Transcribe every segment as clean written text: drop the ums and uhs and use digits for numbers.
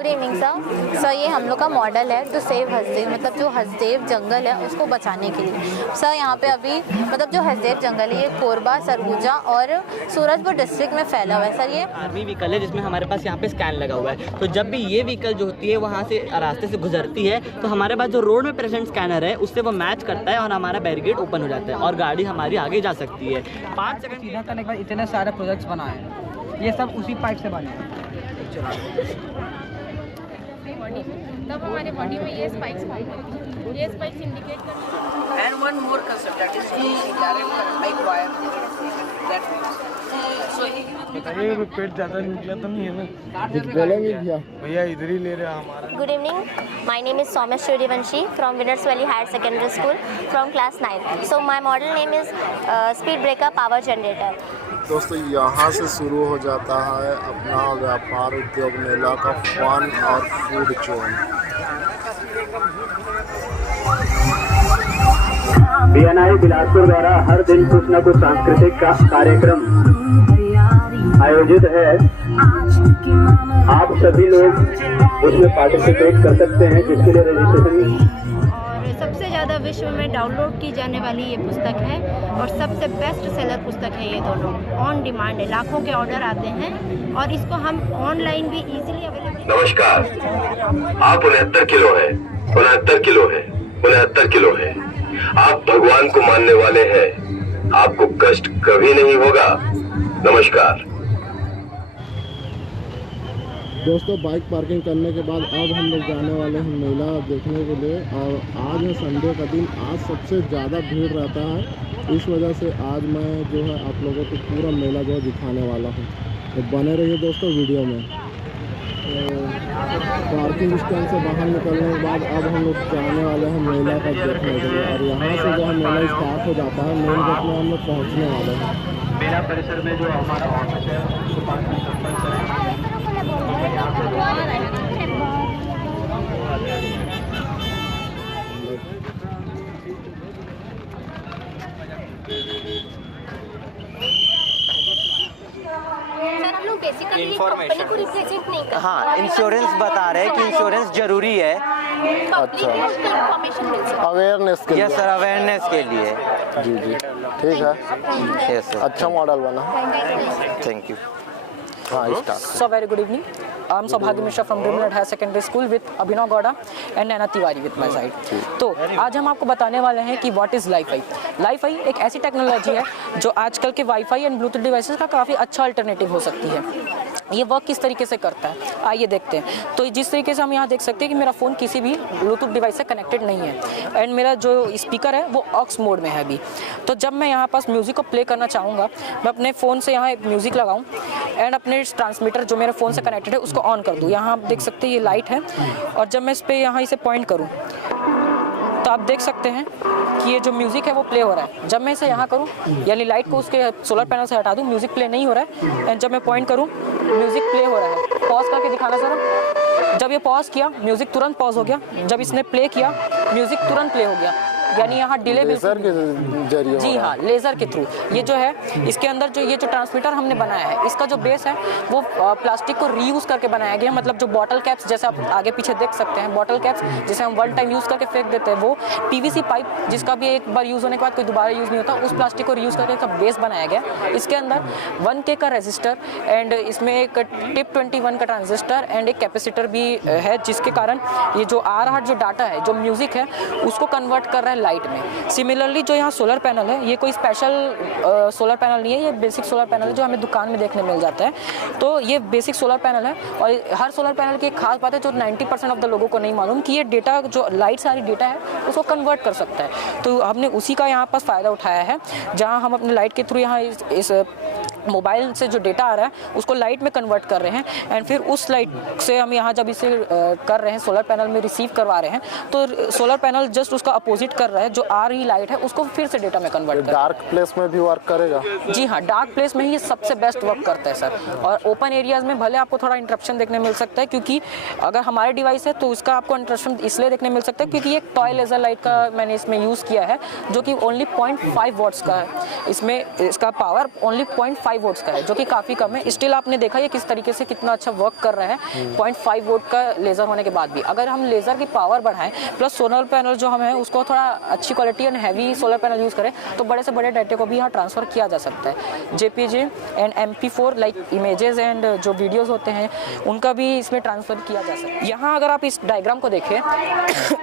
Good evening sir. ये हम लोग का मॉडल है टू सेव हसदेव, मतलब जो हसदेव जंगल है उसको बचाने के लिए। सर यहाँ पे अभी मतलब जो हसदेव जंगल है ये कोरबा, सरगुजा और सूरजपुर डिस्ट्रिक्ट में फैला हुआ है। सर ये आर्मी व्हीकल है जिसमें हमारे पास यहाँ पे स्कैन लगा हुआ है। तो जब भी ये व्हीकल जो होती है वहाँ से रास्ते से गुजरती है तो हमारे पास जो रोड में प्रेजेंट स्कैनर है उससे वो मैच करता है और हमारा बैरिकेड ओपन हो जाता है और गाड़ी हमारी आगे जा सकती है। 5 सेकंड सीधा करने के बाद इतने सारे प्रोजेक्ट्स बनाए हैं, ये सब उसी पाइप से बने हैं। तब हमारे बॉडी में ये स्पाइक्स होंगे, ये स्पाइक्स इंडिकेट करते हैं। And one more concept that is की direct pipe wire that means so बताइए पेट ज़्यादा निकला तो नहीं है ना? बोलेंगे भैया भैया इधर ही ले रहे हैं हमारा। Good evening, my name is Saumya Suryavanshi from winners valley higher secondary school from class 9। So my model name is speed breaker power generator. दोस्तों यहाँ से शुरू हो जाता है अपना व्यापार उद्योग मेला का फन और फूड जोन। बीएनआई बिलासपुर द्वारा हर दिन कुछ न कुछ सांस्कृतिक का कार्यक्रम आयोजित है। आप सभी लोग उसमें पार्टिसिपेट कर सकते हैं, जिसके लिए रजिस्ट्रेशन। और सबसे ज़्यादा विश्व में डाउनलोड की जाने वाली ये पुस्तक है और सबसे बेस्ट सेलर पुस्तक है। ये दोनों ऑन डिमांड है, लाखों के ऑर्डर आते हैं और इसको हम ऑनलाइन भी इजीली अवेलेबल। नमस्कार, आप 69 किलो है, 69 किलो है, 69 किलो है। आप भगवान को मानने वाले हैं, आपको कष्ट कभी नहीं होगा। नमस्कार दोस्तों, बाइक पार्किंग करने के बाद अब हम लोग जाने वाले हैं मेला देखने के लिए। और आज है संडे का दिन, आज सबसे ज़्यादा भीड़ रहता है। इस वजह से आज मैं जो है आप लोगों को पूरा मेला जो है दिखाने वाला हूँ, तो बने रहिए दोस्तों वीडियो में। तो पार्किंग स्टैंड से बाहर निकलने के बाद अब हम लोग जाने वाले हैं मेला का देखने के लिए। और यहाँ से जो है मेला स्टार्ट हो जाता है, मेन गेट में हम लोग पहुँचने वाले हैं। मेला परिसर में जो हमारा ऑफिस है उसको पार्किंग कंपलसरी है। सर हम लोग बेसिकली कंपनी को रिप्रेजेंट नहीं करते। हाँ, इंश्योरेंस बता रहे हैं कि इंश्योरेंस जरूरी है। अच्छा, इन्फॉर्मेशन मिल सकती है अवेयरनेस के लिए। यस सर, अवेयरनेस के लिए। जी जी ठीक है। यस सर, अच्छा मॉडल बना। Thank you. हाँ start. So very good evening. I'm Saubhagya Mishra from Dreamland Higher Secondary School with Abhinav Gowda and Naina Tiwari with my side. तो आज हम आपको बताने वाले हैं कि व्हाट इज़ लाइफाई। लाइफाई एक ऐसी टेक्नोलॉजी है जो आजकल के वाईफाई एंड ब्लूटूथ डिवाइसेस का काफ़ी अच्छा अल्टरनेटिव हो सकती है। ये वर्क किस तरीके से करता है आइए देखते हैं। तो जिस तरीके से हम यहाँ देख सकते हैं कि मेरा फ़ोन किसी भी ब्लूटूथ डिवाइस से कनेक्टेड नहीं है एंड मेरा जो स्पीकर है वो ऑक्स मोड में है अभी। तो जब मैं यहाँ पास म्यूज़िक को प्ले करना चाहूँगा, मैं अपने फ़ोन से यहाँ एक म्यूज़िक लगाऊँ एंड अपने ट्रांसमीटर जो मेरे फ़ोन से कनेक्टेड है उसको ऑन कर दूँ। यहाँ आप देख सकते हैं ये लाइट है और जब मैं इस पर यहाँ इसे पॉइंट करूँ तो आप देख सकते हैं कि ये जो म्यूज़िक है वो प्ले हो रहा है। जब मैं इसे यहाँ करूँ यानी लाइट को उसके सोलर पैनल से हटा दूँ, म्यूज़िक प्ले नहीं हो रहा है। एंड जब मैं पॉइंट करूँ म्यूज़िक प्ले हो रहा है। पॉज करके दिखाना सर। जब ये पॉज किया म्यूज़िक तुरंत पॉज हो गया, जब इसने प्ले किया म्यूज़िक तुरंत प्ले हो गया। यानी यहाँ डिले लेज़र के जरिए। जी हाँ, लेज़र के थ्रू। ये जो है इसके अंदर जो ये जो ट्रांसमीटर हमने बनाया है इसका जो बेस है वो प्लास्टिक को रीयूज़ करके बनाया गया। मतलब जो बॉटल कैप्स जैसे आप आगे पीछे देख सकते हैं, बॉटल कैप्स जिसे हम वन टाइम यूज़ करके फेंक देते हैं, वो पीवीसी पाइप जिसका भी एक बार यूज़ होने के बाद कोई दोबारा यूज़ नहीं होता, उस प्लास्टिक को रीयूज़ करके इसका बेस बनाया गया। इसके अंदर 1K का रजिस्टर एंड इसमें एक टिप 21 का ट्रांजिस्टर एंड एक कैपेसिटर भी है, जिसके कारण ये जो आ रहा जो डाटा है जो म्यूज़िक है उसको कन्वर्ट कर रहा है लाइट में। सिमिलरली जो यहाँ सोलर पैनल है ये कोई स्पेशल सोलर पैनल नहीं है, ये बेसिक सोलर पैनल है जो हमें दुकान में देखने मिल जाता है। तो ये बेसिक सोलर पैनल है और हर सोलर पैनल की एक खास बात है जो 90% ऑफ द लोगों को नहीं मालूम कि ये डेटा जो लाइट सारी डेटा है उसको कन्वर्ट कर सकता है। तो हमने उसी का यहाँ पास फ़ायदा उठाया है, जहाँ हम अपने लाइट के थ्रू यहाँ इस मोबाइल से जो डेटा आ रहा है उसको लाइट में कन्वर्ट कर रहे हैं एंड फिर उस लाइट से हम यहाँ जब इसे कर रहे हैं सोलर पैनल में रिसीव करवा रहे हैं तो सोलर पैनल जस्ट उसका अपोजिट कर रहा है, जो आ रही लाइट है उसको फिर से डेटा में कन्वर्ट कर। डार्क प्लेस में भी वर्क करेगा? जी हाँ, डार्क प्लेस में ही ये सबसे बेस्ट वर्क करता है सर। और ओपन एरियाज़ में भले आपको थोड़ा इंटरप्शन देखने मिल सकता है, क्योंकि अगर हमारे डिवाइस है तो उसका आपको इंटरप्शन इसलिए देखने मिल सकता है क्योंकि एक टॉय लेज़र लाइट का मैंने इसमें यूज़ किया है जो कि ओनली 0.5 वॉट्स का है। इसमें इसका पावर ओनली 0.5 0.5 वोल्ट्स का है, जो कि काफ़ी कम है। स्टिल आपने देखा ये किस तरीके से कितना अच्छा वर्क कर रहा है 0.5 वोल्ट का लेज़र होने के बाद भी। अगर हम लेज़र की पावर बढ़ाएं प्लस सोलर पैनल जो हम है उसको थोड़ा अच्छी quality and heavy solar panel use करें तो बड़े से बड़े डाटे को भी यहाँ ट्रांसफ़र किया जा सकता है। JPG and MP4 like images and जो वीडियोस होते हैं उनका भी इसमें ट्रांसफ़र किया जा सकता है। यहाँ अगर आप इस डायग्राम को देखें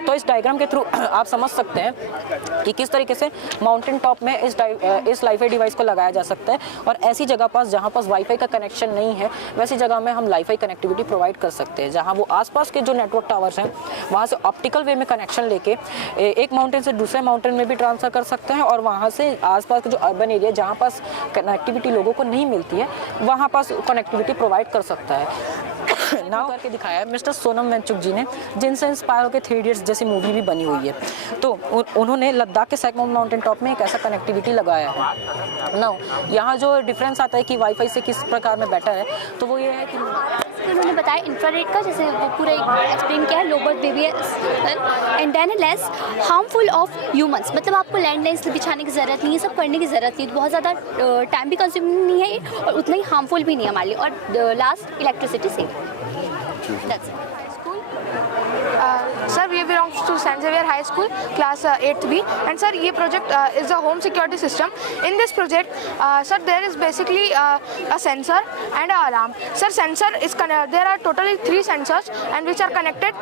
तो इस डायग्राम के थ्रू आप समझ सकते हैं कि किस तरीके से माउंटेन टॉप में इस वाईफाई डिवाइस को लगाया जा सकता है और ऐसी जगह पास जहाँ पास वाईफाई का कनेक्शन नहीं है वैसी जगह में हम वाईफाई कनेक्टिविटी प्रोवाइड कर सकते हैं। जहाँ वो आसपास के जो नेटवर्क टावर्स हैं वहाँ से ऑप्टिकल वे में कनेक्शन लेके एक माउंटेन से दूसरे माउंटेन में भी ट्रांसफ़र कर सकते हैं और वहाँ से आसपास के जो अर्बन एरिया जहाँ पास कनेक्टिविटी लोगों को नहीं मिलती है वहाँ पास कनेक्टिविटी प्रोवाइड कर सकता है। ना करके दिखाया है मिस्टर सोनम वांगचुक जी ने, जिनसे इंस्पायर होकर 3 इडियट्स जैसी मूवी भी बनी हुई है। तो उन्होंने लद्दाख के सैकमो माउंटेन टॉप में एक ऐसा कनेक्टिविटी लगाया है। ना यहाँ जो डिफरेंस आता है कि वाईफाई से किस प्रकार में बेटर है तो वो ये है कि उन्होंने बताया इंफ्रारेड का, जैसे वो पूरा एक्सप्लेन किया है, low birth baby and than less harmful of humans, मतलब आपको लैंडलाइंस बिछाने की ज़रूरत नहीं है, सब करने की ज़रूरत नहीं है, बहुत ज़्यादा टाइम भी कंज्यूमिंग नहीं है और उतना ही हार्मफुल भी नहीं है हमारे लिए। और last electricity save. Sir, we belongs to St. Xavier High School, class 8th B, and sir, ये project is a home security system. In this project, sir, there is basically a sensor and an alarm. Sir, sensor is there are totally 3 sensors, and which are connected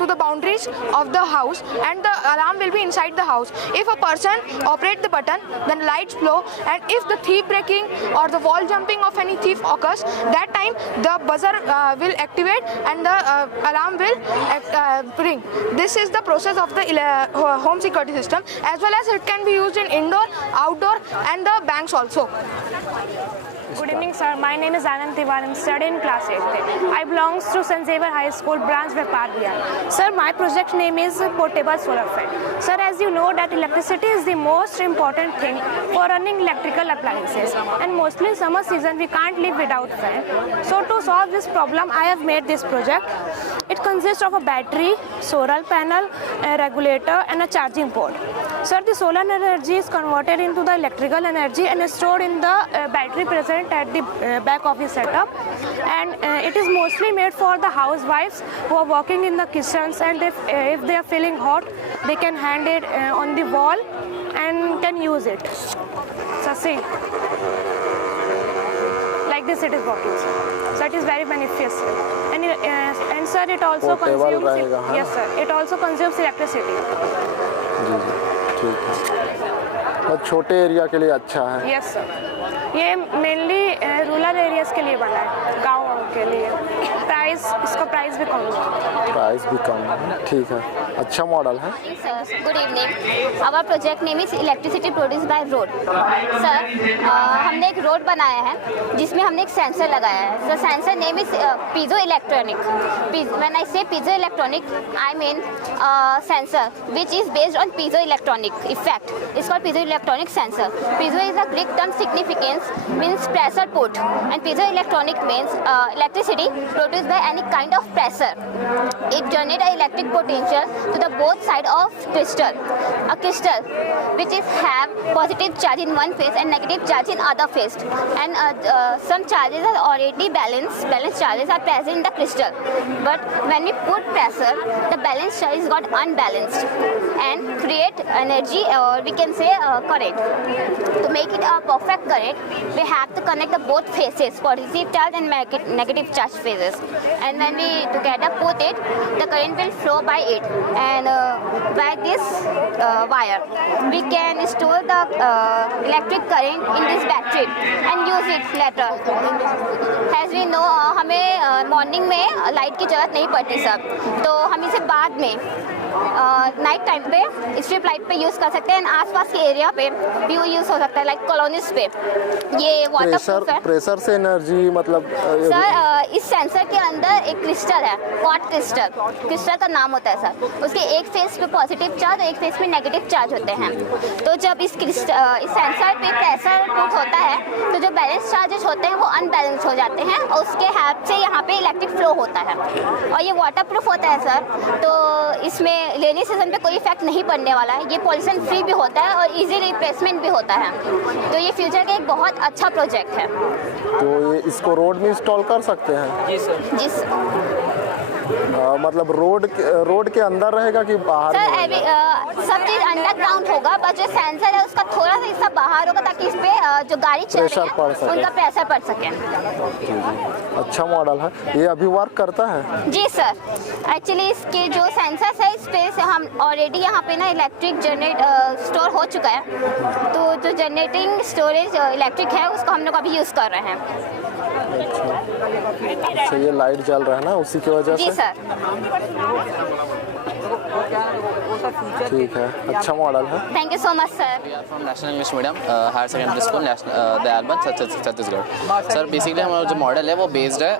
to the boundaries of the house, and the alarm will be inside the house. If a person operate the button, then lights blow, and if the thief breaking or the wall jumping of any thief occurs, that time the buzzer will activate and the alarm will ring. This is the process of the home security system, as well as it can be used in indoor, outdoor, and the banks also. Good evening, sir. My name is Anand Tiwari. I'm studying in class 8th. I belong to St. Xavier High School, branch Vyapar Bihar. Sir, my project name is Portable Solar Fan. Sir, as you know that electricity is the most important thing for running electrical appliances, and mostly in summer season we can't live without fan. So to solve this problem, I have made this project. It consists of a battery, solar panel, a regulator, and a charging port. Sir, the solar energy is converted into the electrical energy and is stored in the battery present at the back of the setup, and it is mostly made for the housewives who are working in the kitchens, and if they are feeling hot they can hang it on the wall and can use it. So see, like this it is working. So it is very beneficial, and sir, it also consumes yes sir, it also consumes electricity. जी ठीक है, बहुत छोटे area के लिए अच्छा है। Yes sir, ये mainly rural areas के लिए बना है, गाँव के लिए। प्राइस, इसका प्राइस भी कम है। प्राइस भी कम है, ठीक है, अच्छा मॉडल है। Good evening, our project name is electricity produce by road. Sir, हमने एक रोड बनाया है जिसमें हमने एक सेंसर लगाया है। Sir, sensor name is piezo electronic. When I say piezo electronic, I mean sensor which is based on piezo electronic effect. It's called piezoelectronic sensor. Piezo is a Greek term significance, means pressure put, and piezoelectronic means electricity produced by any kind of pressure. It generates an electric potential to the both side of crystal. A crystal which is have positive charge in one phase and negative charge in other phase, and some charges are already balanced. Balanced charges are present in the crystal, but when we put pressure, the balanced charges got unbalanced and create energy, or we can say current. To make it a perfect current, we have to connect the both phases, positive charge and negative charge phases, and when we together put it, the current will flow by it, and by this wire we can store the electric current in this battery and use it later. As we know, हमें morning में light की ज़रूरत नहीं पड़ती सब, तो हम इसे बाद में नाइट टाइम पे स्ट्रिप लाइट पे यूज़ कर सकते हैं, आसपास के एरिया पे भी यूज़ हो सकता है, लाइक कॉलोनीज पे। ये वाटरप्रूफ है। प्रेशर से एनर्जी मतलब सर, इस सेंसर के अंदर एक क्रिस्टल है, क्वार्ट्ज क्रिस्टल, क्रिस्टल का नाम होता है सर। उसके एक फेस पे पॉजिटिव चार्ज और एक फेस पे नेगेटिव चार्ज होते हैं। तो जब इस सेंसर पे प्रेशर पुट होता है तो जो बैलेंस चार्जेस होते हैं वो अनबैलेंस हो जाते हैं और उसके हेल्प से यहाँ पे इलेक्ट्रिक फ्लो होता है। और ये वाटरप्रूफ होता है सर, तो इसमें रेनी सीजन पे कोई इफेक्ट नहीं पड़ने वाला है। ये पॉल्यूशन फ्री भी होता है और इजी रिप्लेसमेंट भी होता है। तो ये फ्यूचर का एक बहुत अच्छा प्रोजेक्ट है। तो ये इसको रोड में इंस्टॉल कर सकते हैं? जी सर। जी सर। मतलब रोड के अंदर रहेगा कि बाहर? सर सब चीज़ अंडरग्राउंड होगा, बस जो सेंसर है उसका थोड़ा सा हिस्सा बाहर होगा ताकि इस पे जो गाड़ी चल रही है उनका प्रेशर पड़ सके। अच्छा मॉडल है। ये अभी वर्क करता है? जी सर। एक्चुअली इसके जो सेंसर्स है इस पे से हम ऑलरेडी यहाँ पे ना इलेक्ट्रिक स्टोर हो चुका है। तो जो जनरेटिंग स्टोरेज इलेक्ट्रिक है उसको हम लोग अभी यूज़ कर रहे हैं। अच्छा, ये लाइट जल रहा है ना उसी की वजह से? जी सर। ठीक है, अच्छा मॉडल है। Thank you so much sir. From national English medium higher secondary school Dayalband Chhattisgarh. Sir basically हमारा जो मॉडल है वो बेस्ड है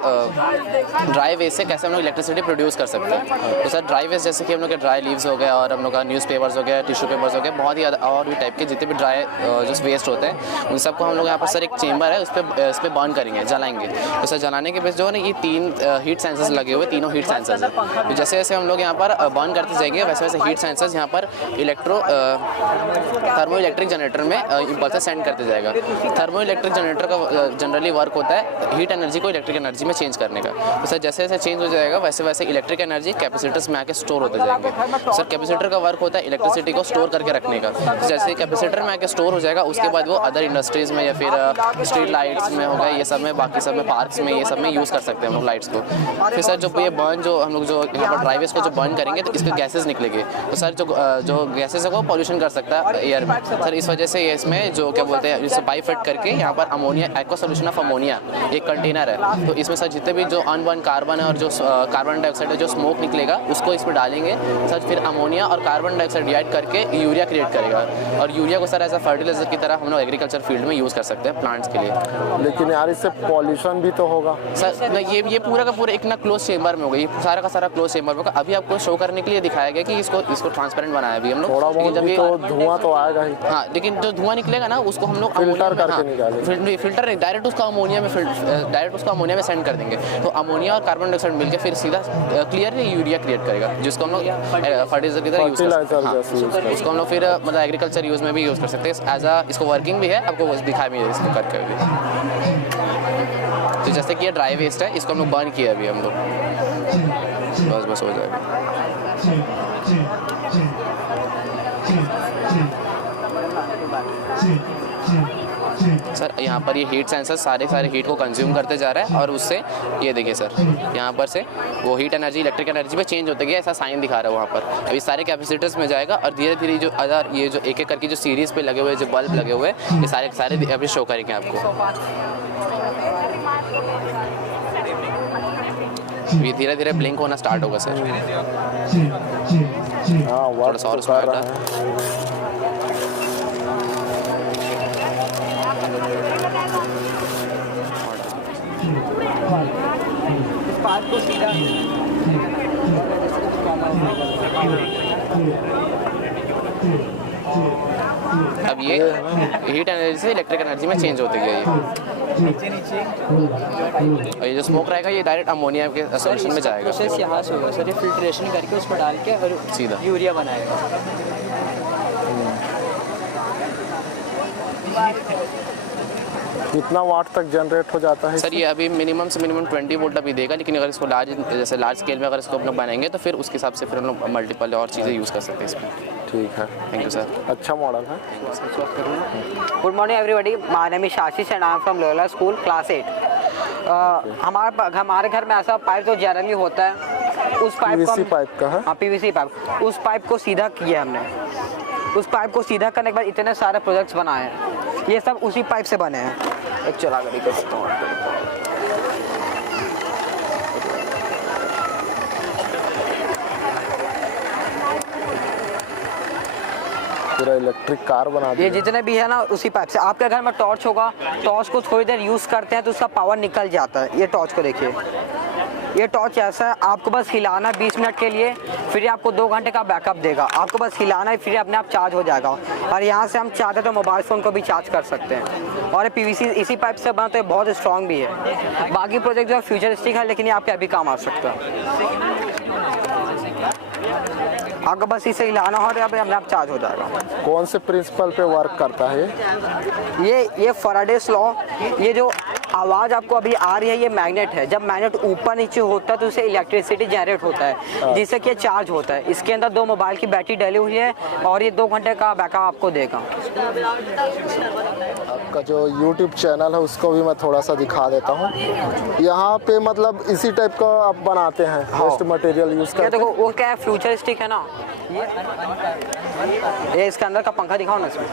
ड्राई वेस्ट से कैसे हम लोग इलेक्ट्रिसिटी प्रोड्यूस कर सकते हैं। तो सर ड्राई वेस्ट जैसे कि हम लोग के ड्राई लीव्स हो गए और हम लोग का न्यूज़पेपर्स हो गया, टिश्यू पेपर्स हो गए, बहुत ही ज़्यादा और भी टाइप के जितने भी ड्राई जो वेस्ट होते हैं उन सबको हम लोग यहाँ पर सर एक चेम्बर है उस पर बर्न करेंगे, जलाएंगे। तो सर जलाने के बाद जो है ना ये 3 हीट सेंसर्स लगे हुए, तीनों हीट सेंसर्स है। तो जैसे जैसे हम लोग यहाँ पर बर्न करते जाएंगे वैसे वैसे हीट सेंसर्स यहाँ पर थर्मो इलेक्ट्रिक जनरेटर में इम्पल्स सेंड करते जाएगा। थर्मो इलेक्ट्रिक जनरेटर का जनरली वर्क होता है हीट एनर्जी को इलेक्ट्रिक एनर्जी में चेंज करने का। तो सर जैसे जैसे चेंज हो जाएगा वैसे वैसे इलेक्ट्रिक एनर्जी कैपेसिटर्स में आके स्टोर होते जाएंगे। सर कैपेसिटर का वर्क होता है इलेक्ट्रिसिटी को स्टोर करके रखने का। तो जैसे कैपेसिटर में आके स्टोर हो जाएगा उसके बाद वो अदर इंडस्ट्रीज़ में या फिर स्ट्रीट लाइट्स में हो गए, ये सब में, बाकी सब में, पार्क्स में, ये सब में यूज़ कर सकते हैं हम लोग लाइट्स को। फिर सर जो ये बर्न जो हम लोग जो यहाँ पर ड्राइवेज को जो बर्न करेंगे तो इसके गैसेज निकलेंगे। तो सर जो गैसेज है वो पॉल्यूशन कर सकता है एयर में। सर इस वजह से इसमें जो क्या बोलते हैं इसे पाइप फिट करके यहाँ पर ammonia aqua solution of ammonia एक कंटेनर है। तो इसमें सर जितने भी जो अनबर्न कार्बन है और जो कार्बन डाइऑक्साइड है जो स्मोक निकलेगा उसको इसमें डालेंगे। सर फिर अमोनिया और कार्बन डाइऑक्साइड रिएक्ट करके यूरिया क्रिएट करेगा और यूरिया को सर एज अ फर्टिलाइजर की तरह हम लोग एग्रीकल्चर फील्ड में यूज़ कर सकते हैं प्लांट्स के लिए। लेकिन यार इससे पॉल्यूशन भी तो होगा? सर ये पूरा का पूरा एक ना क्लोज चेम्बर में होगा, ये सारा का सारा क्लोज चेम्बर में होगा। अभी आपको शो करने के लिए दिखाया गया कि इसको ट्रांसपेरेंट बनाया अभी हम लोग। थोड़ा बहुत जब तो धुआं तो आएगा ही। हाँ, लेकिन जो धुआं निकलेगा ना उसको हम लोग फिल्टर करके निकालेंगे। फिल्टर नहीं, डायरेक्ट उसको अमोनिया में सेंड कर देंगे। तो अमोनिया और कार्बन डाइऑक्साइड मिलकर फिर सीधा क्लियर यूरिया क्रिएट करेगा जिसको हम लोग फर्टिलाइजर की तरह यूज़ कर सकते हैं। उसको हम लोग फिर मतलब एग्रीकल्चर यूज़ में भी यूज़ कर सकते हैं एज अ। इसको वर्किंग भी है, आपको दिखाया भी है इसको करके भी। तो जैसे कि ये ड्राई वेस्ट है इसको हम लोग बर्न किया अभी हम लोग, बस हो जाएगा। सर यहाँ पर ये हीट सेंसर सारे हीट को कंज्यूम करते जा रहा है और उससे ये देखिए सर यहाँ पर से वो हीट एनर्जी इलेक्ट्रिक एनर्जी में चेंज होते गया, ऐसा साइन दिखा रहा है वहाँ पर। अभी सारे कैपेसिटर्स में जाएगा और धीरे धीरे जो अदर ये जो एक एक करके जो सीरीज़ पे लगे हुए जो बल्ब लगे हुए ये सारे अभी शो करेंगे आपको। ये धीरे धीरे ब्लिंक होना स्टार्ट होगा सर। हाँ, थोड़ा सा और स्मार्ट है। को सीधा अब ये हीट एनर्जी से इलेक्ट्रिक एनर्जी में चेंज होती गई है। और ये जो स्मोक रहेगा ये डायरेक्ट अमोनिया के सॉल्यूशन में जाएगा। प्रोसेस यहाँ से होगा सर, ये फिल्ट्रेशन करके उसको डाल के और सीधा यूरिया बनाएगा। कितना वाट तक जनरेट हो जाता है सर? ये अभी मिनिमम से मिनिमम 20 वोल्ट अभी देगा, लेकिन अगर इसको लार्ज स्केल में अगर इसको अपना बनाएंगे तो फिर उसके हिसाब से फिर हम लोग मल्टीपल और चीज़ें यूज़ कर सकते हैं इसमें। ठीक है, थैंक यू सर। अच्छा मॉडल है। Good morning everybody, my name is Ashish and I am from Loyola school class 8। हमारे घर में ऐसा पाइप जो जनरली होता है उस पाइप को पाइप का है। हाँ, पीवीसी पाइप। उस पाइप को सीधा किया हमने। उस पाइप को सीधा करने के बाद इतने सारे प्रोजेक्ट्स बनाए हैं, ये सब उसी पाइप से बने हैं। एक चला कर सकता हूँ। पूरा इलेक्ट्रिक कार बना दिया। ये जितने भी है ना उसी पाइप से। आपके घर में टॉर्च होगा, टॉर्च को थोड़ी देर यूज़ करते हैं तो उसका पावर निकल जाता है। ये टॉर्च को देखिए, ये टॉर्च ऐसा है, आपको बस हिलाना 20 मिनट के लिए, फिर ये आपको 2 घंटे का बैकअप देगा। आपको बस हिलाना है, फिर अपने आप चार्ज हो जाएगा। और यहाँ से हम चाहते तो मोबाइल फ़ोन को भी चार्ज कर सकते हैं। और ये PVC इसी पाइप से बना, तो ये बहुत स्ट्रॉन्ग भी है। बाकी प्रोजेक्ट जो है फ्यूचरिस्टिक है, लेकिन ये आपके अभी काम आ सकता है। आपको बस इसे हिलाना हो, अपने आप चार्ज हो जाएगा। कौन से प्रिंसिपल पे वर्क करता है ये फैराडेस लॉ, ये जो आवाज़ आपको अभी आ रही है ये मैग्नेट है। जब मैग्नेट ऊपर नीचे होता है तो उससे इलेक्ट्रिसिटी जनरेट होता है, जिससे कि चार्ज होता है। इसके अंदर 2 मोबाइल की बैटरी डली हुई है और ये 2 घंटे का बैकअप आपको देगा। आपका जो YouTube चैनल है उसको भी मैं थोड़ा सा दिखा देता हूँ। यहाँ पे मतलब इसी टाइप का आप बनाते हैं वेस्ट मटेरियल यूज़ करके। देखो वो क्या है, फ्यूचरिस्टिक है ना। ये इसके अंदर का पंखा दिखाओ ना इसमें।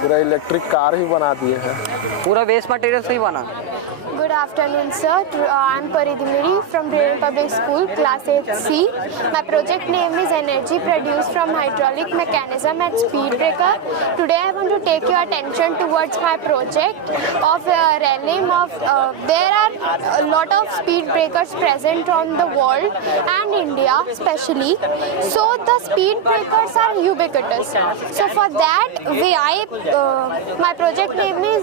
पूरा इलेक्ट्रिक कार ही बना दिए हैं, पूरा वेस्ट मटेरियल से ही बना। Good afternoon, sir. I'm Paridhi Miri from Brilliant Public School, Class 8C. My project name is Energy Produced from Hydraulic Mechanism at Speed Breaker. Today I want to take your attention towards my project of RELIM. There are a lot of speed breakers present on the world and India especially. So the speed breakers are ubiquitous. So for that, my project name is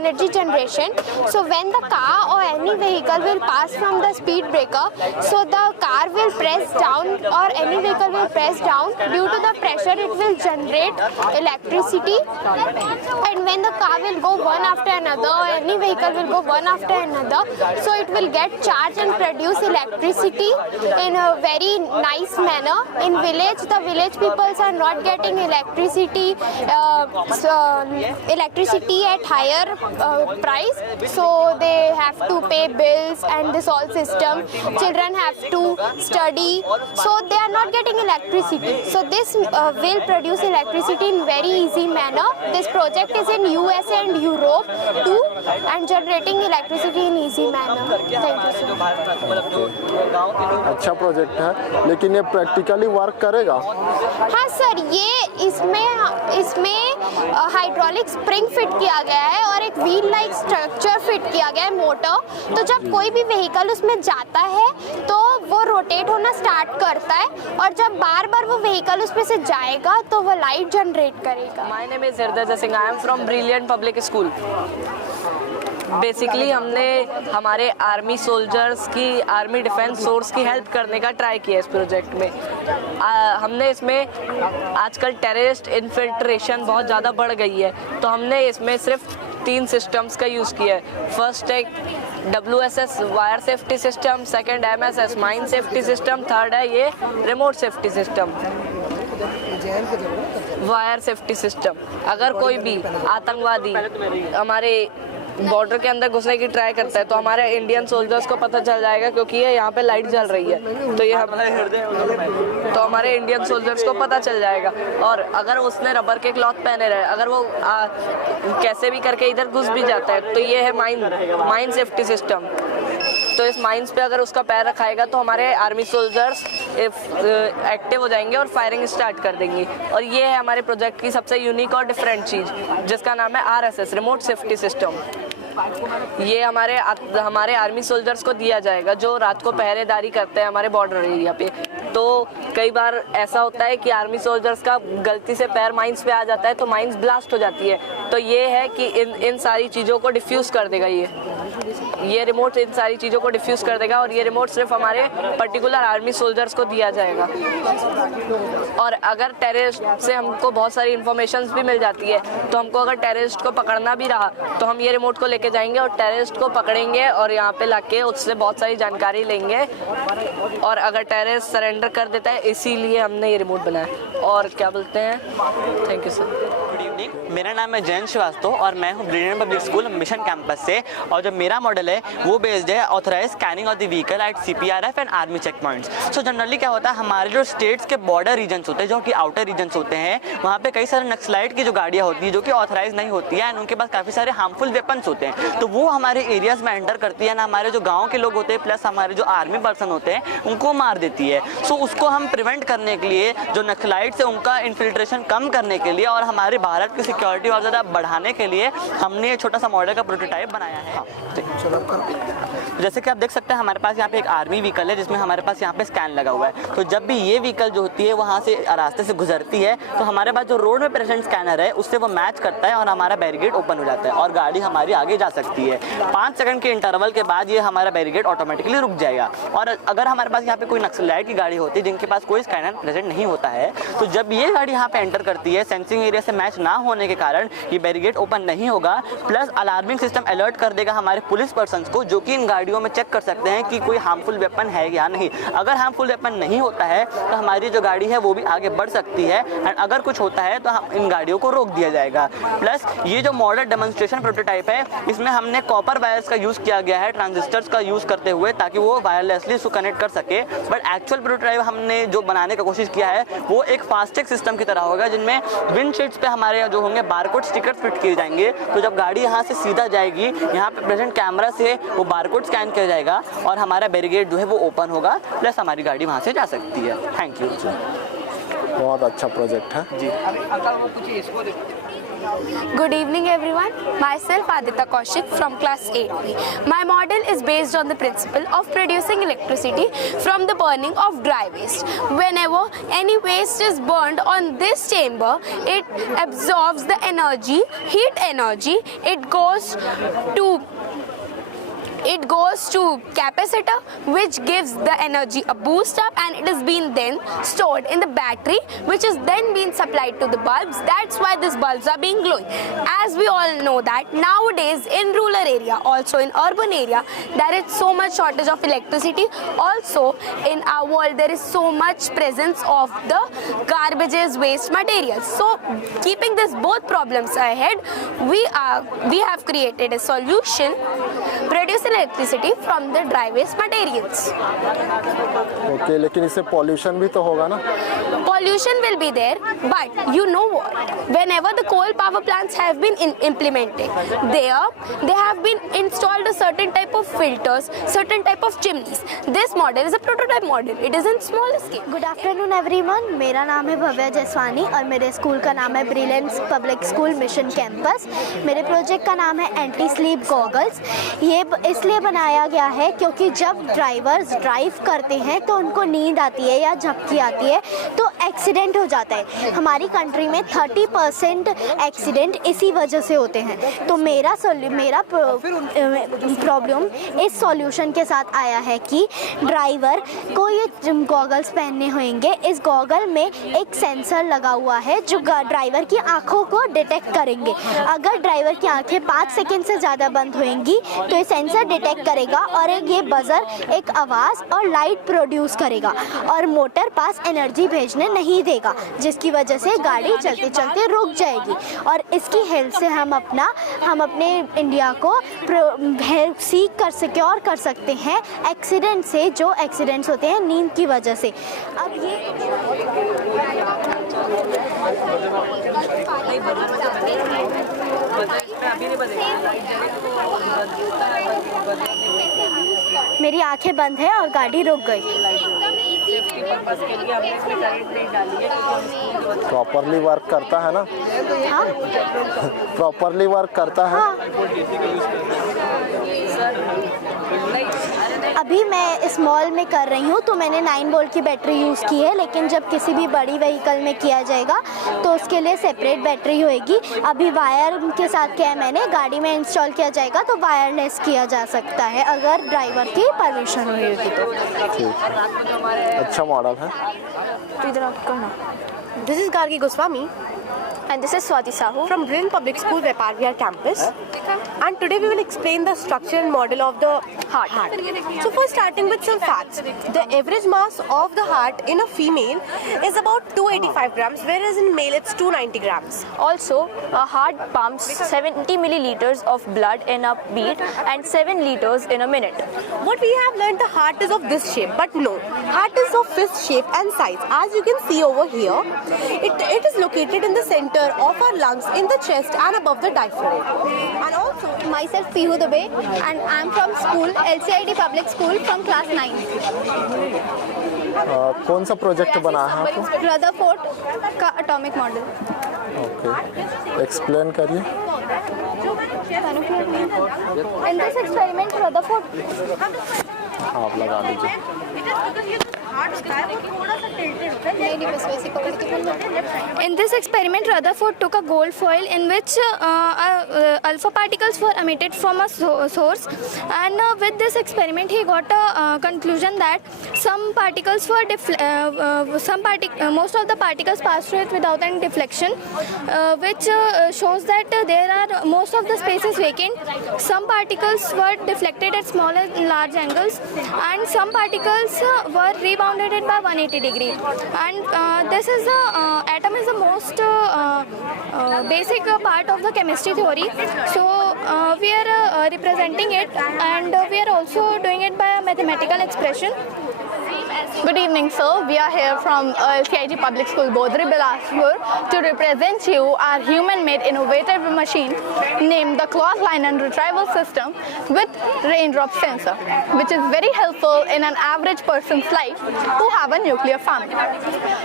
Energy Generation. So when the car or any vehicle will pass from the speed breaker, so the car will press down or any vehicle will press down. Due to the pressure, it will generate electricity, and when the car will go one after another, or any vehicle will go one after another, so it will get charged and produce electricity in a very nice manner. In village, the village peoples are not getting electricity at higher price, so they have to pay bills and this all system. Children have to study, so they are not getting electricity. So this will produce electricity in very easy manner. This project is in USA and Europe too, and generating electricity in easy manner. Thank you, sir. अच्छा project है, लेकिन ये practically work करेगा? हाँ sir, ये इसमें hydraulic spring fit किया गया है और एक व्हील लाइक स्ट्रक्चर फिट किया गया है, मोटर। तो जब कोई भी व्हीकल उसमें जाता है तो वो रोटेट होना स्टार्ट करता है, और जब बार बार वो व्हीकल उसमें से जाएगा तो वो लाइट जनरेट करेगा। माय नेम इज हृदय Singh, I am from brilliant public school. Basically हमने हमारे आर्मी सोल्जर्स की, आर्मी डिफेंस सोर्स की हेल्प करने का ट्राई किया इस प्रोजेक्ट में। हमने इसमें आजकल टेररिस्ट इन्फिल्ट्रेशन बहुत ज़्यादा बढ़ गई है, तो हमने इसमें सिर्फ 3 सिस्टम्स का यूज़ किया है। फर्स्ट एक WSS wire safety system, second MSS mine safety system, third है ये remote safety system, wire safety system. अगर कोई भी आतंकवादी हमारे बॉर्डर के अंदर घुसने की ट्राई करता है तो हमारे इंडियन सोल्जर्स को पता चल जाएगा, क्योंकि ये यहाँ पे लाइट जल रही है, तो हमारे इंडियन सोल्जर्स को पता चल जाएगा। और अगर उसने रबर के क्लॉथ पहने रहे, अगर वो कैसे भी करके इधर घुस भी जाता है, तो ये है माइन सेफ्टी सिस्टम। तो इस माइंस पे अगर उसका पैर रखाएगा तो हमारे आर्मी सोल्जर्स एक्टिव हो जाएंगे और फायरिंग स्टार्ट कर देंगे। और ये है हमारे प्रोजेक्ट की सबसे यूनिक और डिफरेंट चीज़, जिसका नाम है RSS, रिमोट सेफ्टी सिस्टम। ये हमारे आर्मी सोल्जर्स को दिया जाएगा जो रात को पहरेदारी करते हैं हमारे बॉर्डर एरिया पे। तो कई बार ऐसा होता है कि आर्मी सोल्जर्स का गलती से पैर माइंस पे आ जाता है तो माइंस ब्लास्ट हो जाती है। तो ये है कि इन सारी चीज़ों को डिफ्यूज़ कर देगा ये रिमोट इन सारी चीज़ों को डिफ्यूज़ कर देगा। और ये रिमोट सिर्फ हमारे पर्टिकुलर आर्मी सोल्जर्स को दिया जाएगा। और अगर टेररिस्ट से हमको बहुत सारी इन्फॉर्मेशंस भी मिल जाती है, तो हमको अगर टेररिस्ट को पकड़ना भी रहा तो हम ये रिमोट को लेके जाएंगे और टेररिस्ट को पकड़ेंगे और यहाँ पे लाके उससे बहुत सारी जानकारी लेंगे। और अगर टेररिस्ट सरेंडर कर देता है, इसीलिए हमने ये रिमोट बनाया। और क्या बोलते हैं, थैंक यू सर। इवनिंग, मेरा नाम है जयंत श्रीवास्तव और मैं हूँ brilliant public school mission campus से। और जो मेरा मॉडल है वो बेस्ड है authorise scanning of the vehicle at CPRF and army check points. So generally क्या होता है, हमारे जो स्टेट्स के बॉर्डर रीजन्स होते हैं, जो कि आउटर रीजन्स होते हैं, वहाँ पे कई सारे नक्सलाइट की जो गाड़ियाँ होती हैं जो कि ऑथराइज नहीं होती है एंड उनके पास काफ़ी सारे हार्मफुल वेपन्स होते हैं, तो वो हमारे एरियाज़ में एंटर करती है ना, हमारे जो गाँव के लोग होते हैं प्लस हमारे जो आर्मी पर्सन होते हैं उनको मार देती है। सो उसको हम प्रिवेंट करने के लिए, जो नक्सलाइट्स है उनका इन्फिल्ट्रेशन कम करने के लिए और हमारे भारत की सिक्योरिटी और ज़्यादा बढ़ाने के लिए हमने छोटा सा मॉडल का प्रोटोटाइप बनाया है। जैसे कि आप देख सकते हैं हमारे पास यहाँ पे एक आर्मी व्हीकल है जिसमें हमारे पास यहाँ पे स्कैन लगा हुआ है। तो जब भी ये व्हीकल जो होती है वहाँ से रास्ते से गुजरती है तो हमारे पास जो रोड में प्रेजेंट स्कैनर है उससे वो मैच करता है और हमारा बैरिकेड ओपन हो जाता है और गाड़ी हमारी आगे जा सकती है। 5 सेकंड के इंटरवल के बाद ये हमारा बैरिकेड ऑटोमेटिकली रुक जाएगा। और अगर हमारे पास यहाँ पे कोई नक्सलाइट की गाड़ी होती है जिनके पास कोई स्कैनर प्रेजेंट नहीं होता है, तो जब ये गाड़ी यहाँ पे एंटर करती है, सेंसिंग एरिया से मैच ना होने के कारण ये बैरिकेड ओपन नहीं होगा। प्लस अलार्मिंग सिस्टम अलर्ट कर देगा हमारे पुलिस पर्सन को, जो कि इन गाड़ियों में चेक कर सकते हैं कि कोई हार्मफुल वेपन है या नहीं। अगर हार्मफुल वेपन नहीं होता है तो हमारी जो गाड़ी है वो भी आगे बढ़ सकती है एंड अगर कुछ होता है तो हम इन गाड़ियों को रोक दिया जाएगा। प्लस ये जो मॉडल डेमोन्स्ट्रेशन प्रोटोटाइप है इसमें हमने कॉपर वायर्स का यूज़ किया गया है ट्रांजिस्टर्स का यूज़ करते हुए, ताकि वो वायरलेसली इसको कनेक्ट कर सके। बट एक्चुअल प्रोटोटाइप हमने जो बनाने की कोशिश किया है वो एक फास्टैग सिस्टम की तरह होगा, जिनमें विंडशीट्स पे हमारे जो होंगे बारकोड स्टिकर फिट किए जाएंगे। तो जब गाड़ी यहाँ से सीधा जाएगी, यहाँ पे प्रेजेंट कैमरा से वो बारकोड स्कैन किया जाएगा और हमारा बैरिकेड जो है वो ओपन होगा, प्लस हमारी गाड़ी वहाँ से जा सकती है। Thank you. बहुत अच्छा प्रोजेक्ट है जी। Good evening everyone, myself Aditya Kaushik from class 8B. My model is based on the principle of producing electricity from the burning of dry waste. Whenever any waste is burned on this chamber, it absorbs the energy, heat energy, it goes to capacitor, which gives the energy a boost up, and it is being then stored in the battery, which is then being supplied to the bulbs. That's why these bulbs are being glowing. As we all know that nowadays in rural area, also in urban area, there is so much shortage of electricity. Also in our world there is so much presence of the garbages, waste materials. So keeping this both problems ahead, we have created a solution, produce electricity from the dry waste materials. Okay, लेकिन इससे pollution भी तो होगा ना? Pollution will be there, but you know what? Whenever the coal power plants have been implemented, they have been installed a certain type of filters, certain type of chimneys. This model is a prototype model. It is in small scale. Good afternoon everyone. मेरा नाम है भव्या जसवानी और मेरे school का नाम है brilliant public school mission campus. मेरे project का नाम है एंटी स्लीप गॉगल्स। ये इसलिए बनाया गया है क्योंकि जब ड्राइवर्स ड्राइव करते हैं तो उनको नींद आती है या झपकी आती है तो एक्सीडेंट हो जाता है। हमारी कंट्री में 30% एक्सीडेंट इसी वजह से होते हैं। तो मेरा प्रॉब्लम इस सॉल्यूशन के साथ आया है कि ड्राइवर को ये गॉगल्स पहनने होंगे। इस गॉगल में एक सेंसर लगा हुआ है जो ड्राइवर की आंखों को डिटेक्ट करेंगे। अगर ड्राइवर की आंखें 5 सेकंड से ज़्यादा बंद होंगी तो ये सेंसर डिटेक्ट करेगा और ये बजर एक आवाज़ और लाइट प्रोड्यूस करेगा और मोटर पास एनर्जी भेजने नहीं देगा, जिसकी वजह से गाड़ी चलते चलते रुक जाएगी। और इसकी हेल्प से हम अपने इंडिया को सिक्योर कर सकते हैं एक्सीडेंट से, जो एक्सीडेंट्स होते हैं नींद की वजह से। अब ये मेरी आंखें बंद है और गाड़ी रुक गई। प्रॉपरली वर्क करता है ना? हाँ? प्रॉपरली वर्क करता है। हाँ। अभी मैं स्मॉल में कर रही हूँ तो मैंने 9 वोल्ट की बैटरी यूज़ की है, लेकिन जब किसी भी बड़ी व्हीकल में किया जाएगा तो उसके लिए सेपरेट बैटरी होएगी। अभी वायर के साथ क्या है, मैंने गाड़ी में इंस्टॉल किया जाएगा तो वायरलेस किया जा सकता है अगर ड्राइवर की परमिशन होगी तो। अच्छा मॉडल है। तो इधर आप करना। This is Gargi Goswami And this is Swati Sahu from Brilliant Public School, Veparvia campus. And today we will explain the structure and model of the heart. So first, starting with some facts. The average mass of the heart in a female is about 285 grams, whereas in male it's 290 grams. Also, a heart pumps 70 milliliters of blood in a beat and 7 liters in a minute. What we have learned, the heart is of this shape, but no, heart is of fist shape and size. As you can see over here, it is located in the center of our lungs, in the chest and above the diaphragm. And also, myself Pihu Dubey, and I am from school LCID Public School from class 9. कौन सा project बना है आपको? Rutherford का atomic model. Okay, explain करिए. In this experiment, Rutherford. आप लगा दीजिए. In this experiment, Rutherford took a gold foil in which alpha particles were emitted from a source, and with this experiment he got a conclusion that some particles were most of the particles passed through it without any deflection, which shows that there are most of the spaces vacant. Some particles were deflected at small and large angles, and some particles were rebounded at by 180 degree. And this is the atom is the most basic part of the chemistry theory. So we are representing it, and we are also doing it by a mathematical expression. Good evening, sir. We are here from LCIG Public School, Bodri, Bilaspur, to represent you our human-made innovative machine named the Cloth Line and Retrieval System with raindrop sensor, which is very helpful in an average person's life who have a nuclear family.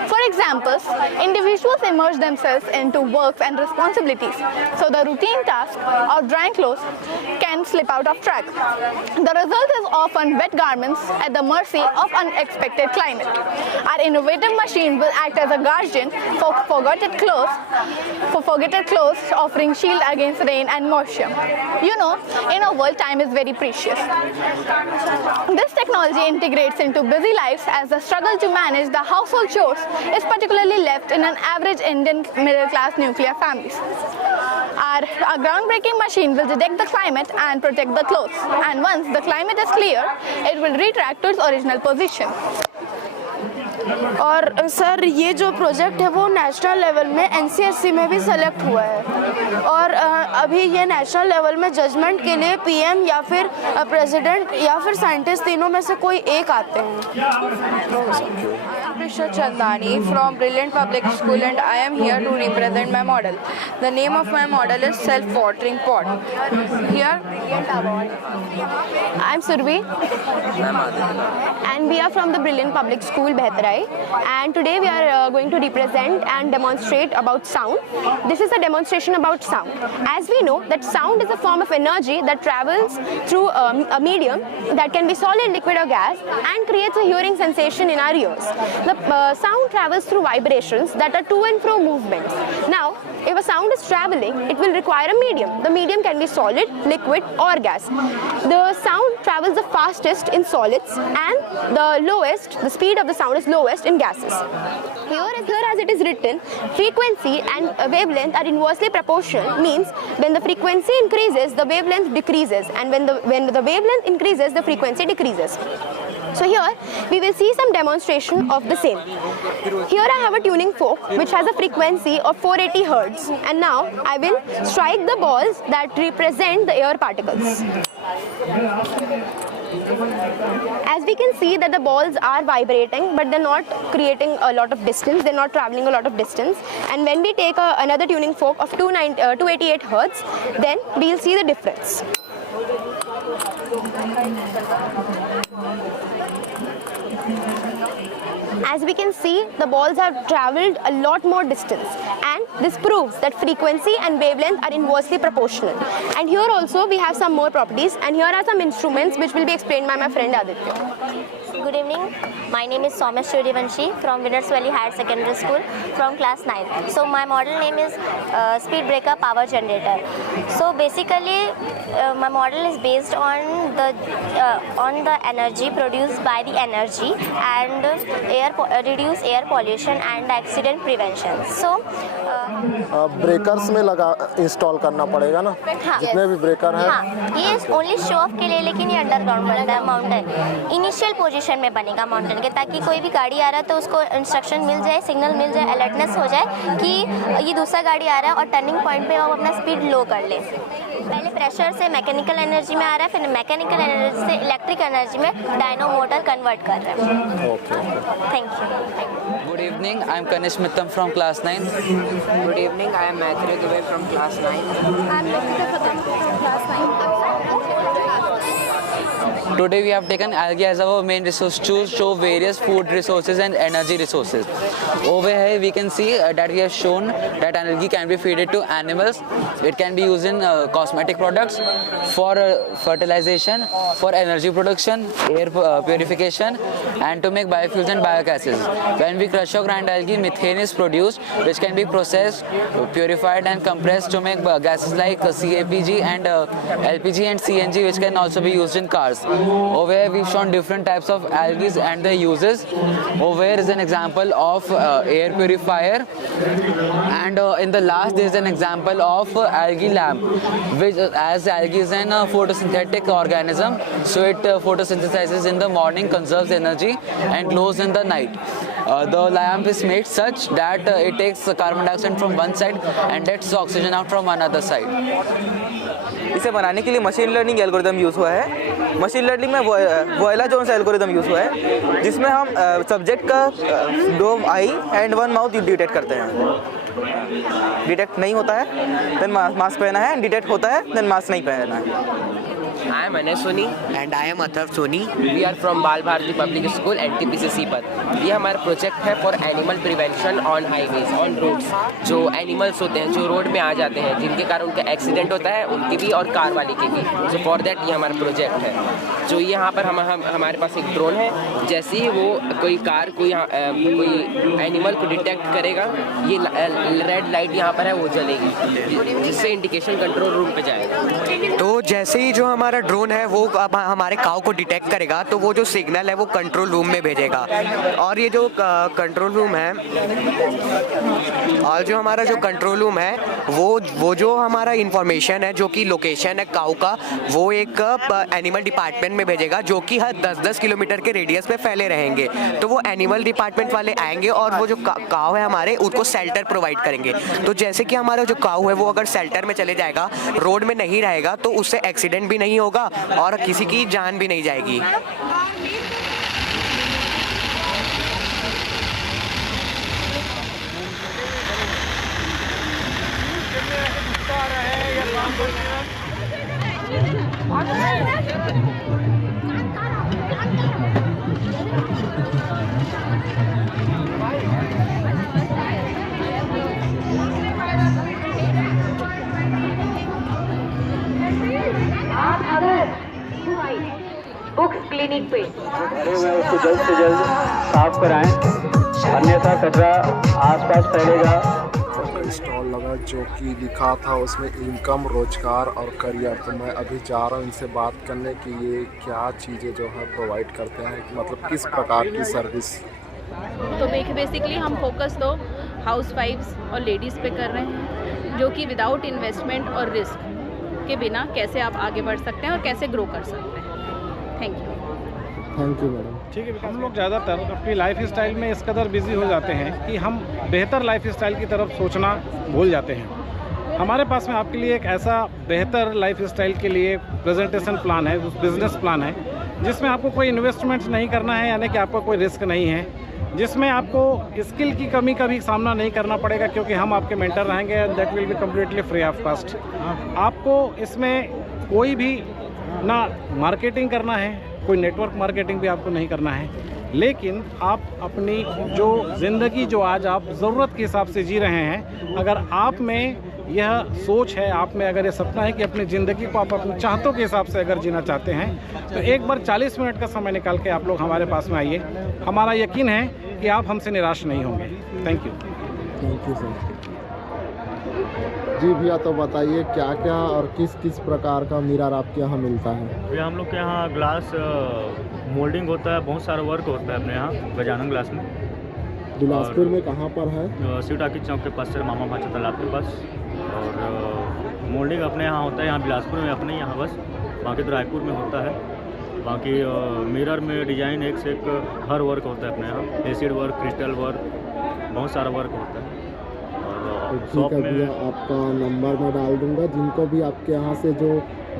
For examples, individuals immerse themselves into works and responsibilities, so the routine task of drying clothes can slip out of track. The result is often wet garments at the mercy of unexpected climate. Our innovative machine will act as a guardian for forgotten clothes, offering shield against rain and moisture. You know, in our world, time is very precious. This technology integrates into busy lives as the struggle to manage the household chores is particularly left in an average Indian middle-class nuclear families. Our groundbreaking machine will detect the climate and protect the clothes, and once the climate is clear, it will retract to its original position. और sir ये जो project है वो national level में NCSC में भी select हुआ है, और अभी ये नेशनल लेवल में जजमेंट के लिए PM या फिर प्रेसिडेंट या फिर साइंटिस्ट तीनों में से कोई एक आते हैं. Krishna Chandani from Brilliant Public School, and I am here to represent my model. The name of my model is self-watering pot. Here, I am Survi, and we are from the Brilliant Public School, Behtarai, and today we are going to represent and demonstrate about sound. This is a demonstration about sound. As we know that sound is a form of energy that travels through a medium that can be solid, liquid or gas, and creates a hearing sensation in our ears. The sound travels through vibrations that are to and fro movements. Now, if a sound is traveling, it will require a medium. The medium can be solid, liquid or gas. The sound travels the fastest in solids, and the speed of the sound is lowest in gases. Here as it is written, frequency and wavelength are inversely proportional, means when the frequency increases, the wavelength decreases, and when the wavelength increases, the frequency decreases. So here we will see some demonstration of the same. Here I have a tuning fork which has a frequency of 480 Hz, and now I will strike the balls that represent the air particles. As we can see that the balls are vibrating, but they're not creating a lot of distance, they're not traveling a lot of distance. And when we take another tuning fork of 288 Hz, then we'll see the difference. As we can see, the balls have travelled a lot more distance, and this proves that frequency and wavelength are inversely proportional. And here also we have some more properties, and here are some instruments which will be explained by my friend Aditya. Good evening. My name is Soumya Suryavanshi from Winners Valley Higher Secondary School from class 9. So my model name is Speed Breaker Power Generator. So basically my model is based on the energy produced by the energy and reduce air pollution and accident prevention. So breakers में install करना पड़ेगा ना? हाँ, जितने भी breaker हैं। हाँ, ये ओनली शो ऑफ के लिए, लेकिन ये अंडरग्राउंड बनेगा माउंटेन इनिशियल पोजीशन में बनेगा माउंटेन के, ताकि कोई भी गाड़ी आ रहा है तो उसको इंस्ट्रक्शन मिल जाए, सिग्नल मिल जाए, अलर्टनेस हो जाए कि ये दूसरा गाड़ी आ रहा है और टर्निंग पॉइंट पे वो अपना स्पीड लो कर ले। पहले प्रेशर से मैकेनिकल एनर्जी में आ रहा है, फिर मैकेनिकल एनर्जी से इलेक्ट्रिक एनर्जी में डायनो मोटर कन्वर्ट कर रहा है। Okay, thank you. Good evening, I am Kanish Mittam from class 9. Good evening, I am Maithri Dubey from class 9. I am Nikita Khattan from class 9. Today we have taken algae as our main resource to show various food resources and energy resources. Over here we can see that we have shown that algae can be fed to animals. It can be used in cosmetic products, for fertilization, for energy production, air purification, and to make biofuels and biogases. When we crush or grind algae, methane is produced, which can be processed, purified and compressed to make gases like CAPG and LPG and CNG, which can also be used in cars. Over here we've shown different types of algae and their uses. Over here is an example of air purifier, and in the last there is an example of algae lamp, which as algae is a photosynthetic organism, so it photosynthesizes in the morning, conserves energy and glows in the night. The lamp is made such that it takes carbon dioxide from one side and lets oxygen out from another side. इसे बनाने के लिए machine learning algorithm use हुआ है। Machine learning में वोयला Jones algorithm use हुआ है, जिसमें हम सब्जेक्ट का 2 आई एंड 1 माउथ डिटेक्ट करते हैं। डिटेक्ट नहीं होता है देन मास्क पहना है, डिटेक्ट होता है देन मास्क नहीं पहना है। I am Anesh Soni and I am Athav Soni. We are from Bal Bharati Public School NTPC Sipat. ये हमारा प्रोजेक्ट है for animal prevention on highways, on roads. जो एनिमल्स होते हैं जो रोड में आ जाते हैं, जिनके कारण उनका एक्सीडेंट होता है, उनकी भी और कार वाले की भी। सो फॉर दैट ये हमारा प्रोजेक्ट है। जो यहाँ पर हमारे पास एक ड्रोन है, जैसे ही वो कोई कार कोई एनिमल को डिटेक्ट करेगा, ये रेड लाइट यहाँ पर है वो जलेगी, जिससे इंडिकेशन कंट्रोल रूम पे जाएगा। तो जैसे ही जो हमारा ड्रोन है वो अब हमारे काऊ को डिटेक्ट करेगा, तो वो जो सिग्नल है वो कंट्रोल रूम में भेजेगा। और ये जो कंट्रोल रूम है, और जो हमारा जो कंट्रोल रूम है वो जो हमारा इंफॉर्मेशन है, जो कि लोकेशन है काऊ का, वो एक एनिमल डिपार्टमेंट में भेजेगा, जो कि हर 10-10 किलोमीटर के रेडियस पे फैले रहेंगे। तो वो एनिमल डिपार्टमेंट वाले आएंगे और वो जो काऊ है हमारे, उनको शेल्टर प्रोवाइड करेंगे। तो जैसे कि हमारा जो काऊ है वो अगर शेल्टर में चले जाएगा, रोड में नहीं रहेगा, तो उससे एक्सीडेंट भी नहीं होगा और किसी की जान भी नहीं जाएगी। बुक्स क्लिनिक पे उसको जल्द से जल्द साफ कराएं, अन्यथा कचरा आसपास फैलेगा। स्टॉल लगा जो कि लिखा था उसमें इनकम, रोजगार और करियर। तो मैं अभी जा रहा हूँ इनसे बात करने की ये क्या चीज़ें जो है प्रोवाइड करते हैं, मतलब किस प्रकार की सर्विस। तो बेसिकली हम फोकस तो हाउस वाइफ्स और लेडीज़ पे कर रहे हैं, जो कि विदाउट इन्वेस्टमेंट और रिस्क के बिना कैसे आप आगे बढ़ सकते हैं और कैसे ग्रो कर सकते हैं। Thank you madam. ठीक है, हम लोग ज़्यादातर अपनी लाइफ स्टाइल में इस कदर बिजी हो जाते हैं कि हम बेहतर लाइफ स्टाइल की तरफ सोचना भूल जाते हैं। हमारे पास में आपके लिए एक ऐसा बेहतर लाइफ स्टाइल के लिए प्रेजेंटेशन प्लान है, बिजनेस प्लान है, जिसमें आपको कोई इन्वेस्टमेंट नहीं करना है, यानी कि आपको कोई रिस्क नहीं है, जिसमें आपको स्किल की कमी का भी सामना नहीं करना पड़ेगा, क्योंकि हम आपके मेंटर रहेंगे। That will be completely free of cost. आपको इसमें कोई भी ना मार्केटिंग करना है, कोई नेटवर्क मार्केटिंग भी आपको नहीं करना है, लेकिन आप अपनी जो ज़िंदगी जो आज आप ज़रूरत के हिसाब से जी रहे हैं, अगर आप में यह सोच है आप में, अगर ये सपना है कि अपनी ज़िंदगी को आप अपनी चाहतों के हिसाब से अगर जीना चाहते हैं तो एक बार 40 मिनट का समय निकाल के आप लोग हमारे पास में आइए। हमारा यकीन है कि आप हमसे निराश नहीं होंगे। Thank you sir. जी भैया, तो बताइए क्या क्या और किस किस प्रकार का मिरर आपके यहाँ मिलता है? भैया हम लोग के यहाँ ग्लास मोल्डिंग होता है, बहुत सारा वर्क होता है अपने यहाँ गजानन ग्लास में। बिलासपुर में कहाँ पर है? शिव टाकी चौक के पास से मामा भाचा तालाब के पास। और मोल्डिंग अपने यहाँ होता है, यहाँ बिलासपुर में अपने यहाँ बस, बाकी तो रायपुर में होता है। बाकी मिरर में डिज़ाइन एक से एक हर वर्क होता है अपने यहाँ, एसिड वर्क, क्रिस्टल वर्क, बहुत सारा वर्क होता है। ठीक है भैया, आपका नंबर मैं डाल दूंगा। जिनको भी आपके यहाँ से जो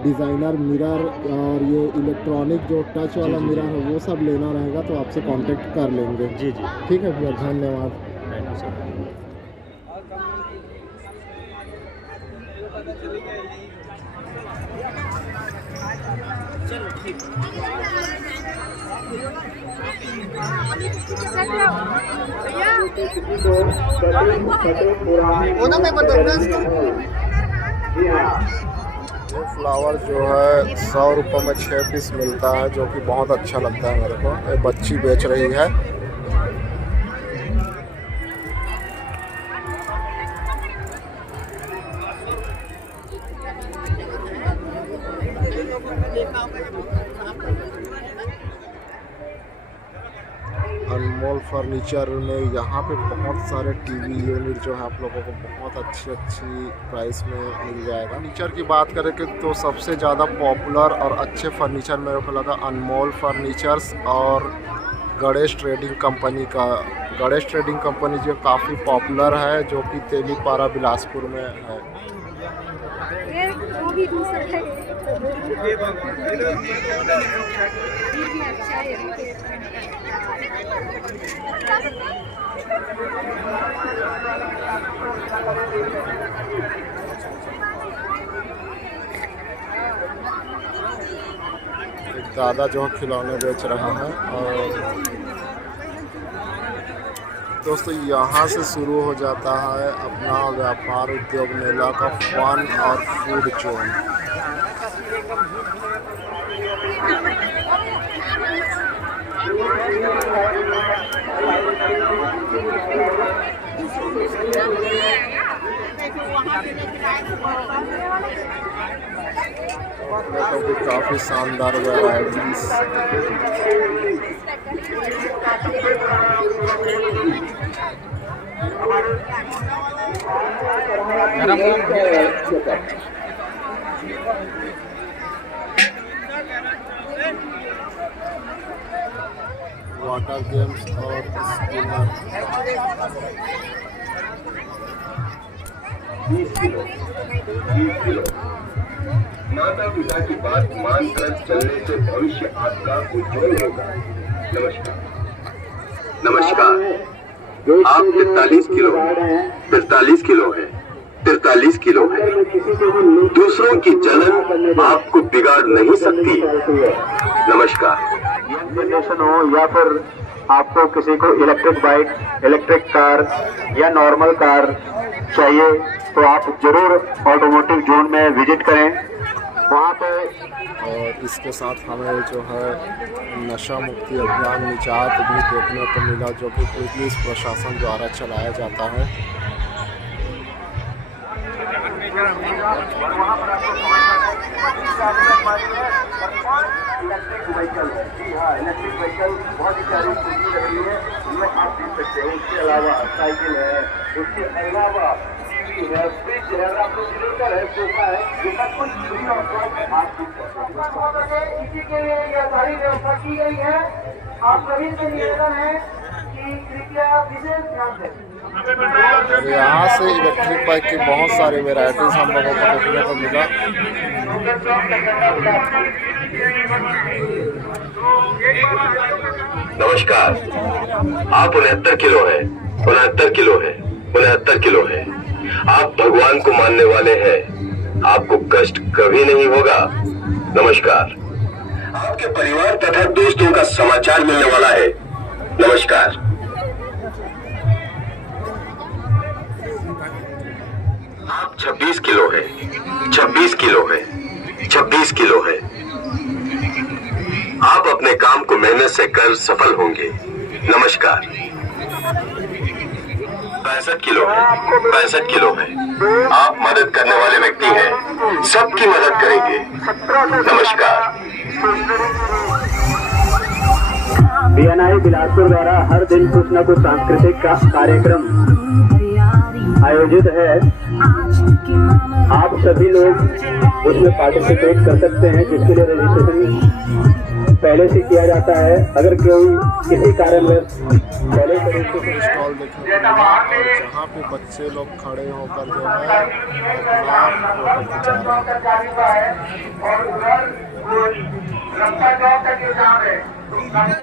डिज़ाइनर मिरर और ये इलेक्ट्रॉनिक जो टच वाला मिरर है वो सब लेना रहेगा तो आपसे कांटेक्ट कर लेंगे। जी। ठीक है भैया, धन्यवाद। Thank you sir. ये फ्लावर जो है 100 रुपये में 6 पीस मिलता है, जो कि बहुत अच्छा लगता है मेरे को। ये बच्ची बेच रही है। अनमोल फर्नीचर में यहाँ पे बहुत सारे टीवी यूनिट जो है आप लोगों को बहुत अच्छी प्राइस में मिल जाएगा। फर्नीचर की बात करें कि तो सबसे ज़्यादा पॉपुलर और अच्छे फर्नीचर मेरे को लगा अनमोल फर्नीचर्स और गणेश ट्रेडिंग कंपनी का। गणेश ट्रेडिंग कंपनी जो काफ़ी पॉपुलर है, जो कि तेलीपारा बिलासपुर में है। एक दादा जो खिलौने बेच रहे हैं। और दोस्तों यहाँ से शुरू हो जाता है अपना व्यापार उद्योग मेला का फन और फूड जोन। तो काफ़ी शानदार वैराइटीज। वाटर गेम्स और स्पिनर। 20 किलो। माता पिता की बात मानकर चलने से भविष्य आपका उज्जवल होगा। नमस्कार। आप 43 किलो हैं। 43 किलो है। दूसरों की जलन आपको बिगाड़ नहीं सकती। नमस्कार। जनरेशन हो या फिर आपको किसी को इलेक्ट्रिक बाइक, इलेक्ट्रिक कार या नॉर्मल कार चाहिए तो आप जरूर ऑटोमोटिव जोन में विजिट करें वहाँ पे। और इसके साथ हमें जो है नशा मुक्ति अभियान निजात भी देखने को मिला, जो कि पुलिस प्रशासन द्वारा चलाया जाता है। इलेक्ट्रिक व्हीकल, जी हाँ, इलेक्ट्रिक व्हीकल बहुत ही प्यारी चीज़ लग रही है, इनमें आप देख सकते हैं। उसके अलावा साइकिल है, उसके अलावा टीवी है, फ्रिज है, रेफ्रिजरेटर है, सोफा है, ये सब कुछ फ्री ऑफ कॉस्ट आप देख सकते हैं। इसी के लिए यह सारी व्यवस्था की गई है। आप सभी से निवेदन है कि कृपया विशेष ध्यान दें। यहाँ से इलेक्ट्रिक बाइक की बहुत सारी वेराइटीज़ हम लोगों को देखने को मिला। नमस्कार। आप 69 किलो हैं। 69 किलो है। 69 किलो है। आप भगवान को मानने वाले हैं। आपको कष्ट कभी नहीं होगा। नमस्कार। आपके परिवार तथा दोस्तों का समाचार मिलने वाला है। नमस्कार। आप 26 किलो है, 26 किलो है, 26 किलो है। आप अपने काम को मेहनत से कर सफल होंगे। नमस्कार। 65 किलो है, 65 किलो है। आप मदद करने वाले व्यक्ति हैं, सबकी मदद करेंगे। नमस्कार। BNI बिलासपुर द्वारा हर दिन कुछ न कुछ सांस्कृतिक कार्यक्रम आयोजित है। आप सभी लोग उसमें पार्टिसिपेट कर सकते हैं, जिसके लिए रजिस्ट्रेशन पहले से किया जाता है। अगर कोई किसी कारणवश पहले से स्टॉल देखने को मिला और जहाँ पे बच्चे लोग खड़े होकर जो है अपना फोटो खिंचा रहे हैं।